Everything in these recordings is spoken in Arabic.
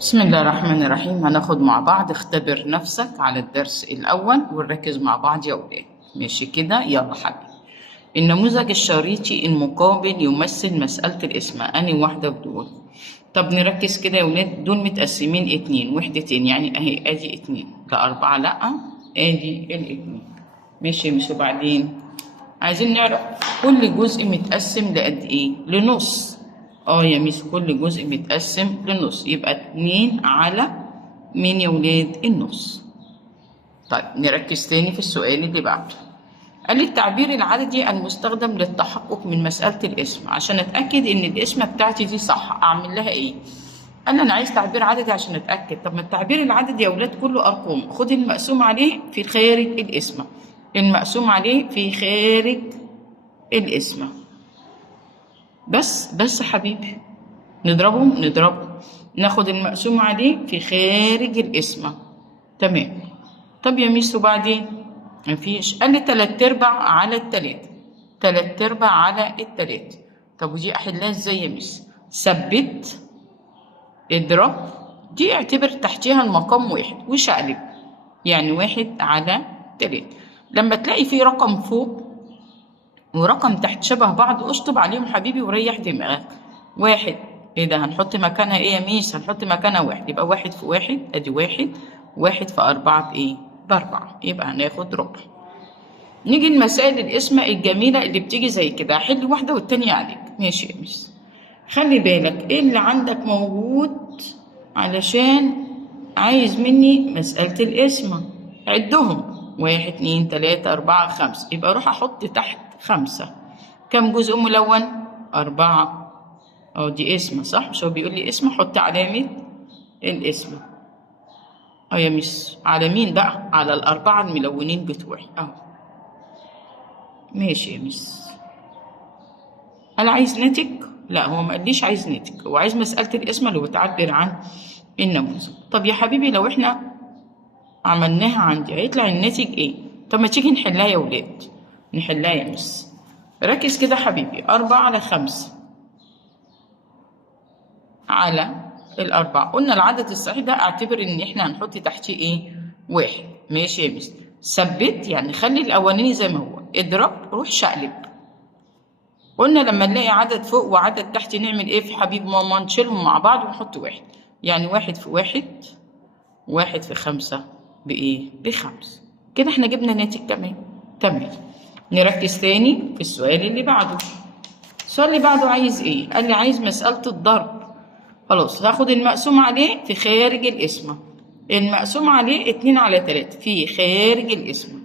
بسم الله الرحمن الرحيم. هناخد مع بعض اختبر نفسك على الدرس الأول ونركز مع بعض يا أولاد. ماشي كده؟ يلا حبيبي. النموذج الشريطي المقابل يمثل مسألة الاسم. أنهي واحدة في دول؟ طب نركز كده يا أولاد. دول متقسمين اتنين وحدتين، يعني أهي أدي اتنين، لا أربعة لأ، أدي الاتنين. ماشي مش وبعدين عايزين نعرف كل جزء متقسم لقد إيه؟ لنص. يا ميس كل جزء متقسم لنص، يبقى 2 على مين يا ولاد؟ النص. طيب نركز تاني في السؤال اللي بعده. قال لي التعبير العددي المستخدم للتحقق من مسألة الاسم. عشان اتأكد ان الاسم بتاعتي دي صح اعمل لها ايه؟ قال لي انا عايز تعبير عددي عشان اتأكد. طب ما التعبير العددي يا ولاد كله ارقام. خد المقسوم عليه في خارج الاسم، المقسوم عليه في خارج الاسم. بس حبيبي نضربهم. ناخد المقسوم عليه في خارج القسمة. تمام. طب يا ميس وبعدين؟ مفيش. قال لي 3/4 على التلاتة. 3/4 على التلاتة. طب ودي احلها ازاي يا ميس؟ ثبت، اضرب، دي اعتبر تحتيها المقام 1 وشقلب، يعني 1 على 3. لما تلاقي في رقم فوق ورقم تحت شبه بعض اشطب عليهم حبيبي وريح دماغك. 1 ايه ده؟ هنحط مكانها ايه يا ميس؟ هنحط مكانها 1، يبقى 1 في 1 ادي 1. 1 في 4 بايه؟ ب4، يبقى هناخد ربع. نيجي لمسائل القسمة الجميلة اللي بتيجي زي كده. هحل واحدة والتانية عليك. ماشي يا ميس. خلي بالك ايه اللي عندك موجود علشان عايز مني مسألة القسمة. عدهم 1 2 3 4 5، يبقى اروح احط تحت 5. كم جزء ملون؟ 4. دي اسمة صح؟ مش هو بيقول لي اسمة؟ حط علامة الاسم. يا ميس على مين بقى؟ على الأربعة الملونين بتوعي اهو. ماشي يا ميس. هل عايز ناتج؟ لا هو ما قاليش عايز ناتج، هو عايز مسألة الاسم اللي بتعبر عن النموذج. طب يا حبيبي لو احنا عملناها عندي هيطلع الناتج ايه؟ طب ما تيجي نحلها يا ولاد. نحلها يا ميس. ركز كده حبيبي. 4 على 5 على الأربعة. قلنا العدد الصحيح ده اعتبر ان احنا هنحط تحتيه ايه؟ 1. ماشي يا ميس. ثبت يعني خلي الاولاني زي ما هو، اضرب روح شقلب. قلنا لما نلاقي عدد فوق وعدد تحت نعمل ايه في حبيب ماما؟ نشيلهم مع بعض ونحط 1، يعني 1 في 1، 1 في 5 بايه؟ ب5. كده احنا جبنا ناتج كمان. تمام. نركز تاني في السؤال اللي بعده. السؤال اللي بعده عايز ايه؟ قال لي عايز مسألة الضرب. خلاص هاخد المقسوم عليه في خارج القسمة. المقسوم عليه 2 على 3 في خارج القسمة.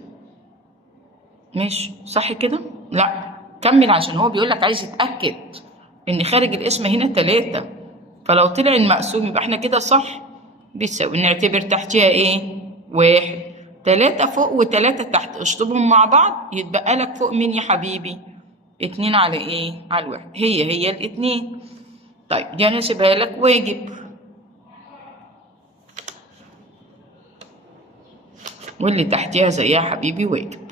ماشي صح كده؟ لا كمل، عشان هو بيقول لك عايز يتأكد ان خارج القسمة هنا 3، فلو طلع المقسوم يبقى احنا كده صح. بيساوي نعتبر تحتها ايه؟ 1. 3 فوق و3 تحت اشطبهم مع بعض يتبقى لك فوق مين يا حبيبي؟ 2 على ايه؟ على 1. هي الاتنين. طيب دي انا هسيبها لك واجب، واللي تحتيها زيها حبيبي واجب.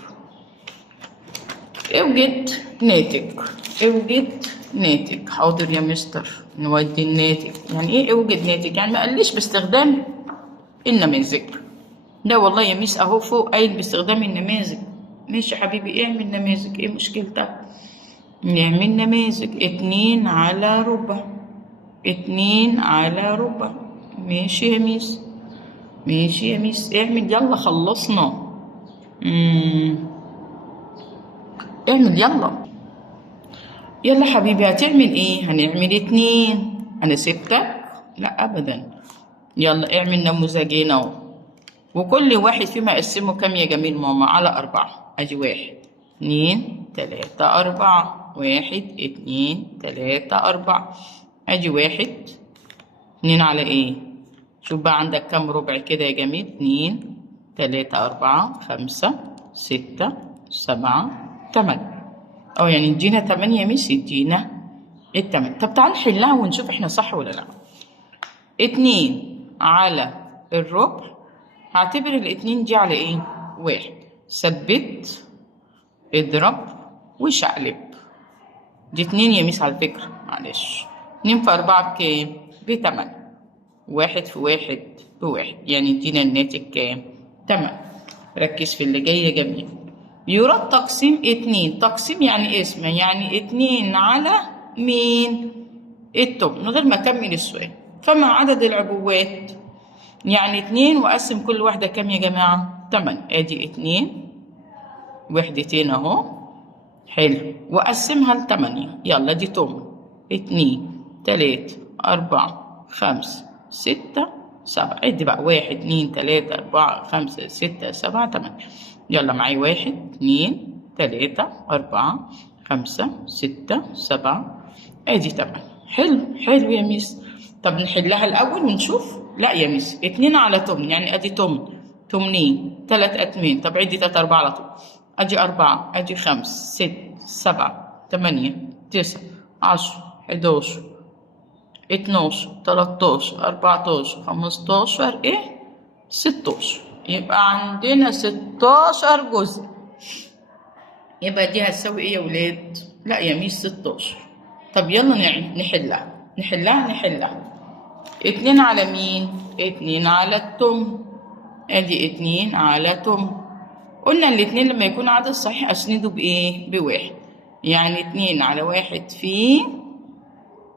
اوجد ناتج. اوجد ناتج. حاضر يا مستر نودي الناتج. يعني ايه اوجد ناتج؟ يعني ما قاليش باستخدام النماذج. لا والله يا ميس اهو فوق قايل باستخدام النماذج. ماشي حبيبي اعمل نماذج، ايه مشكلتك؟ نعمل نماذج. 2 على ربع. 2 على ربع. ماشي يا ميس. ماشي يا ميس اعمل يلا خلصنا. اعمل يلا حبيبي. هتعمل ايه؟ هنعمل 2. انا سبتك؟ لا ابدا. يلا اعمل نموذجين اهو، وكل واحد فيما اقسمه كام يا جميل ماما؟ على 4. ادي 1 2 3 4. 1 2 3 4. ادي 1 2 على ايه؟ شوف بقى عندك كام ربع كده يا جميل؟ 2 3 4 5 6 7 8. يعني ادينا 8 يا ميس. ادينا ال8. طب تعال نحلها ونشوف احنا صح ولا لا. 2 على الربع، هعتبر الاتنين دي على ايه؟ 1. ثبت، اضرب وشقلب. دي 2 يا ميس على فكرة، معلش. 2 في 4 بكام؟ ب8. واحد في واحد بواحد، يعني يدينا الناتج كام؟ تمام. ركز في اللي جاي يا جميل. يراد تقسيم 2، تقسيم يعني اسم، يعني 2 على مين؟ التمن، من غير ما أكمل السؤال. فما عدد العبوات؟ يعني 2 وأقسم كل واحدة كام يا جماعة؟ 8. أدي 2 وحدتين أهو، حلو، وأقسمها ل8. يلا دي تمن. 2 3 4 5 6 7. عد بقى، 1 2 3 4 5 6 7 8. يلا معايا، 1 2 3 4 5 6 7. ادي 8. حلو حلو يا ميس. طب نحلها الأول ونشوف. لا يا ميس، 2 على تمن، يعني ادي تمن، تمنين، 3 أتمين. طب عدي 3 4 على طول. ادي 4 ادي 5 6 7 8 9 10 11 12 13 14 15 16. يبقى عندنا 16 جزء. يبقى دي هتساوي ايه يا ولاد؟ لا يا ميس 16. طب يلا نحلها. 2 على مين؟ 2 على التمن. ادي 2 على تمن. قلنا الاتنين لما يكون عدد صحيح اسنده بايه؟ بواحد. يعني 2 على 1 في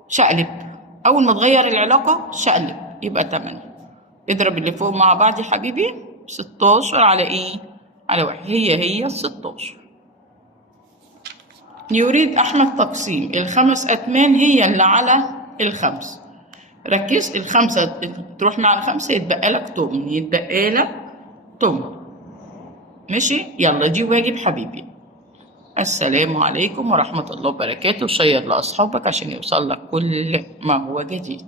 شقلب، اول ما تغير العلاقة شقلب يبقى 8. اضرب اللي فوق مع بعض يا حبيبي. 16 على ايه؟ على 1، هي 16. يريد أحمد تقسيم ال5 أتمان هي اللي على ال5. ركز، ال5 تروح مع ال5 يتبقى لك تمن. ماشي؟ يلا دي واجب حبيبي. السلام عليكم ورحمة الله وبركاته. شير لأصحابك عشان يوصل لك كل ما هو جديد.